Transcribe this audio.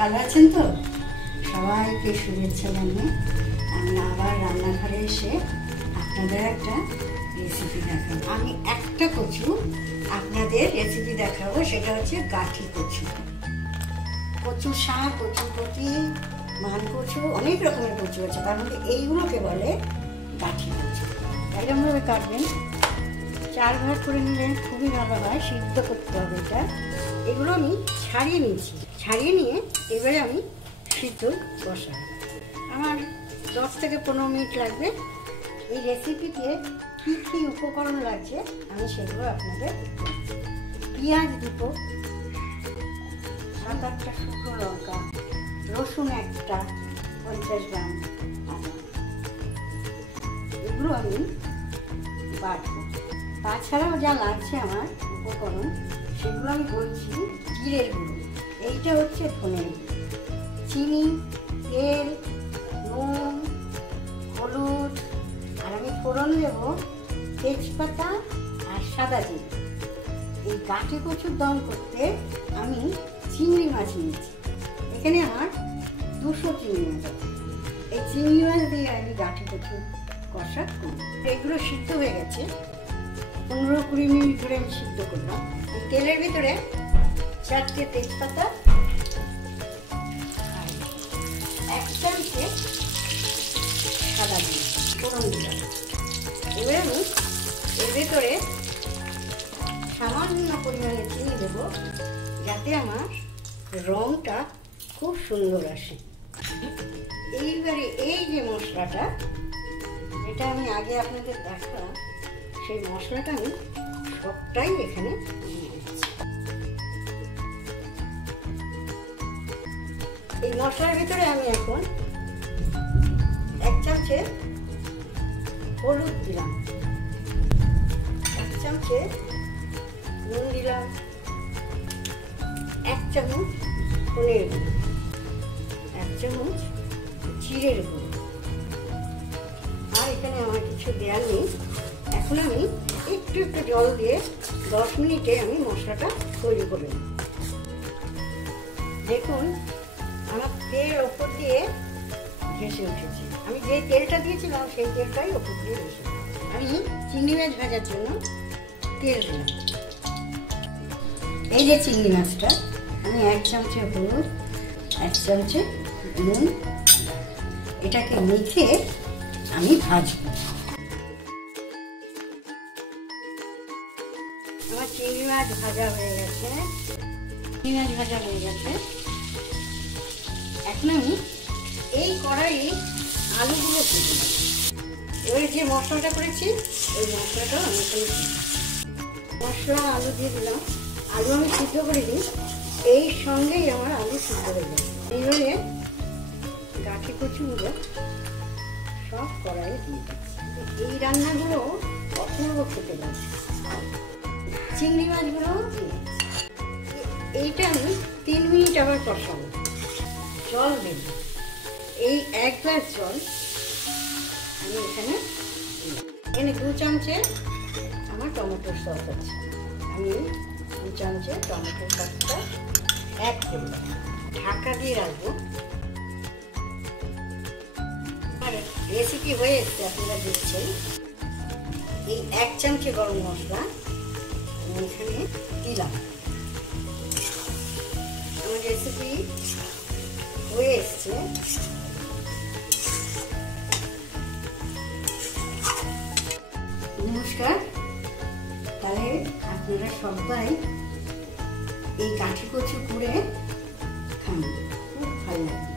ভালো আছেন তো? সবাইকে শুভেচ্ছা জানিয়ে আমি আবার রান্নাঘরে এসে আপনাদের একটা রেসিপি দেখাবো। আমি একটা কচু আপনাদের রেসিপি দেখাবো, সেটা হচ্ছে গাঠি কচু। কচু শাক, কচু কচি, মান কচু, অনেক রকমের কচু আছে, তার মধ্যে এইগুলোকে বলে গাঠি কচু। এরকমভাবে কাটবেন, 4 ভাগ করে নিলে খুবই ভালো হয়। সিদ্ধ করতে হবে এটা। এগুলো আমি ছাড়িয়ে নিয়েছি, ছাড়িয়ে নিয়ে এবারে আমি সিদ্ধ বসাবো। আমার 10 থেকে 15 মিনিট লাগবে। এই রেসিপিতে কী কী উপকরণ লাগছে আমি সেগুলো আপনাদের। পেঁয়াজ দুটো, 7-8টা শুকনো লঙ্কা, রসুন একটা, 50 গ্রাম আদা, এগুলো আমি বাটবো। তাছাড়াও যা লাগছে আমার উপকরণ সেগুলো আমি বলছি। জিরের গুঁড়ো, এইটা হচ্ছে ধনের গুঁড়ো, চিনি, তেল, নুন, হলুদ, আর আমি ফোড়ন দেব তেজপাতা আর সাদা জিরে। এই গাঠি কচুর দম করতে আমি চিংড়ি মাছ নিয়েছি। এখানে আমার 200 চিংড়ি মাছ আছে। এই চিংড়ি মাছ দিয়ে আমি গাঠি কচু কষা করব। এগুলো সিদ্ধ হয়ে গেছে, 15-20 মিনিট ধরে আমি সিদ্ধ করলাম। এই তেলের ভিতরে 4টে তেজপাতা আর 1 চামচে সাদা জিরে ফোড়ন দিলাম। এবারে আমি এর ভেতরে সামান্য পরিমাণে চিনি দেব, যাতে আমার রংটা খুব সুন্দর আসে। এইবারে এই যে মশলাটা, যেটা আমি আগে আপনাদের দেখালাম, সেই মশলাটা আমি সবটাই এখানে দিয়ে দিচ্ছি। এই মশলার ভিতরে আমি এখন 1 চামচে হলুদ দিলাম, 1 চামচে নুন দিলাম, 1 চামচ ধনের গুঁড়ো, 1 চামচ জিরের গুঁড়ো। আর এখানে আমার কিছু দেওয়ার নেই। এখন আমি একটু একটু জল দিয়ে 10 মিনিটে আমি মশলাটা তৈরি করে নেব। দেখুন আমার তেল ওপর দিয়ে ভেসে উঠেছে। আমি যে তেলটা দিয়েছিলাম সেই তেলটাই ওপর দিয়ে ভেসে। আমি চিংড়ি মাছ ভাজার জন্য তেল দিলাম। এই যে চিংড়ি মাছটা, আমি 1 চামচে হলুদ, 1 চামচে নুন, এটাকে মেখে আমি ভাজবো। আমার চিংড়ি মাছ ভাজা হয়ে গেছে, এখন আমি এই কড়াইয়ে আলুগুলো ভেজে নেব। এবারে যে মশলাটা করেছি ওই মশলাটা আমি এখানে মশলা আলু দিয়ে দিলাম। আলু আমি সিদ্ধ করে দিই, এই সঙ্গেই আমার আলু সিদ্ধ হয়ে যায়। এইবারে গাঠি কচুগুলো সব কড়াইয়ে দিয়ে দিচ্ছি। এই রান্নাগুলো অপূর্ব খেতে লাগে। চিংড়ি মাছগুলো এইটা আমি 3 মিনিট আবার কষাবো। জল দেব, এই 1 গ্লাস জল আমি এখানে 2 চামচে আমার টমেটোর সস আছে। আমি 2 চামচে টমেটোর সসটা অ্যাড করলাম, ঢাকা দিয়ে রাখবো। আর রেসিপি হয়ে এসছে, আপনারা দেখছেন। এই 1 চামচে গরম মশলা আমি এখানে দিলাম। আমার রেসিপি হয়ে এসছে। নমস্কার। তাহলে আপনারা সবাই এই গাঠি কচু করে খান, খুব ভালো লাগে।